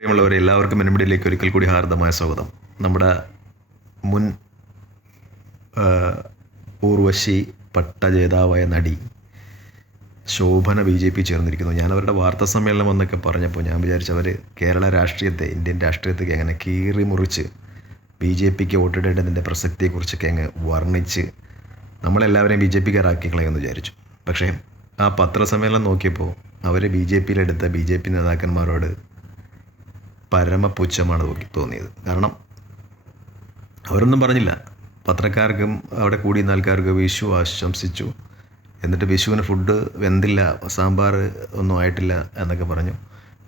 പ്രിയമുള്ളവരെ എല്ലാവർക്കും മെനുമിടിയിലേക്ക് ഒരിക്കൽ കൂടി ഹാർദമായ സ്വാഗതം. നമ്മുടെ മുൻ ഊർവശി പട്ട പട്ടജേതാവായ നടി ശോഭന ബി ജെ പി ചേർന്നിരിക്കുന്നു. ഞാൻ അവരുടെ വാർത്താ സമ്മേളനം എന്നൊക്കെ പറഞ്ഞപ്പോൾ ഞാൻ വിചാരിച്ചു അവർ കേരള രാഷ്ട്രീയത്തെ ഇന്ത്യൻ രാഷ്ട്രീയത്തേക്ക് അങ്ങനെ കീറി മുറിച്ച് ബി ജെ പിക്ക് വോട്ടിടേണ്ടതിന്റെ പ്രസക്തിയെക്കുറിച്ചൊക്കെ അങ്ങ് വർണിച്ച് നമ്മളെല്ലാവരെയും ബി ജെ പിക്കാരാക്കി കളയുമെന്ന് വിചാരിച്ചു. പക്ഷേ ആ പത്രസമ്മേളനം നോക്കിയപ്പോൾ അവർ ബി ജെ പിയിലെടുത്ത ബി ജെ പി നേതാക്കന്മാരോട് പരമപുച്ഛമാണ് തോന്നി തോന്നിയത്. കാരണം അവരൊന്നും പറഞ്ഞില്ല. പത്രക്കാർക്കും അവിടെ കൂടിയ ആൾക്കാർക്കും വിഷു ആശംസിച്ചു. എന്നിട്ട് വിഷുവിന് ഫുഡ് വെന്തില്ല സാമ്പാർ ഒന്നും ആയിട്ടില്ല എന്നൊക്കെ പറഞ്ഞു.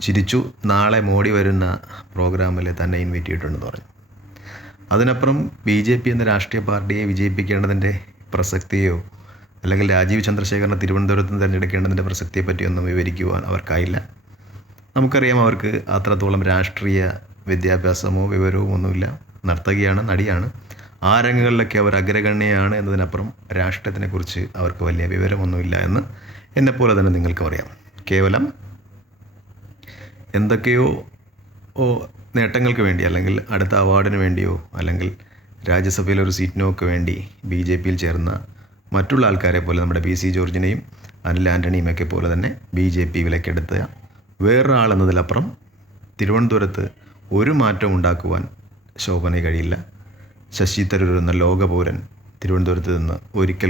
ചിരിച്ചു നാളെ മോഡി വരുന്ന പ്രോഗ്രാമിൽ തന്നെ ഇൻവൈറ്റ് ചെയ്തിട്ടുണ്ടെന്ന് പറഞ്ഞു. അതിനപ്പുറം ബി ജെ പി എന്ന രാഷ്ട്രീയ പാർട്ടിയെ വിജയിപ്പിക്കേണ്ടതിന്റെ പ്രസക്തിയോ അല്ലെങ്കിൽ രാജീവ് ചന്ദ്രശേഖരനെ തിരുവനന്തപുരത്ത് നിന്ന് തിരഞ്ഞെടുക്കേണ്ടതിന്റെ പ്രസക്തിയെ പറ്റിയൊന്നും വിവരിക്കുവാൻ അവർക്കായില്ല. നമുക്കറിയാം അവർക്ക് അത്രത്തോളം രാഷ്ട്രീയ വിദ്യാഭ്യാസമോ വിവരമോ ഒന്നുമില്ല. നർത്തകിയാണ് നടിയാണ്. ആ രംഗങ്ങളിലൊക്കെ അവർ അഗ്രഗണ്യയാണ് എന്നതിനപ്പുറം രാഷ്ട്രീയത്തിനെക്കുറിച്ച് അവർക്ക് വലിയ വിവരമൊന്നുമില്ല എന്ന് എന്നെപ്പോലെ തന്നെ നിങ്ങൾക്കും അറിയാം കേവലം എന്തൊക്കെയോ നേട്ടങ്ങൾക്ക് വേണ്ടി അല്ലെങ്കിൽ അടുത്ത അവാർഡിന് വേണ്ടിയോ അല്ലെങ്കിൽ രാജ്യസഭയിൽ ഒരു സീറ്റിനോ ഒക്കെ വേണ്ടി ബി ജെ പിയിൽ ചേർന്ന മറ്റുള്ള ആൾക്കാരെ പോലെ നമ്മുടെ പി സി ജോർജിനെയും അനിൽ ആന്റണിയും ഒക്കെ പോലെ തന്നെ ബി ജെ പി വിലക്കെടുത്ത വേറൊരാൾ എന്നതിലപ്പുറം തിരുവനന്തപുരത്ത് ഒരു മാറ്റവും ഉണ്ടാക്കുവാൻ ശോഭന കഴിയില്ല. ശശി തരൂർ എന്ന ലോകപൗരൻ തിരുവനന്തപുരത്ത് നിന്ന് ഒരിക്കൽ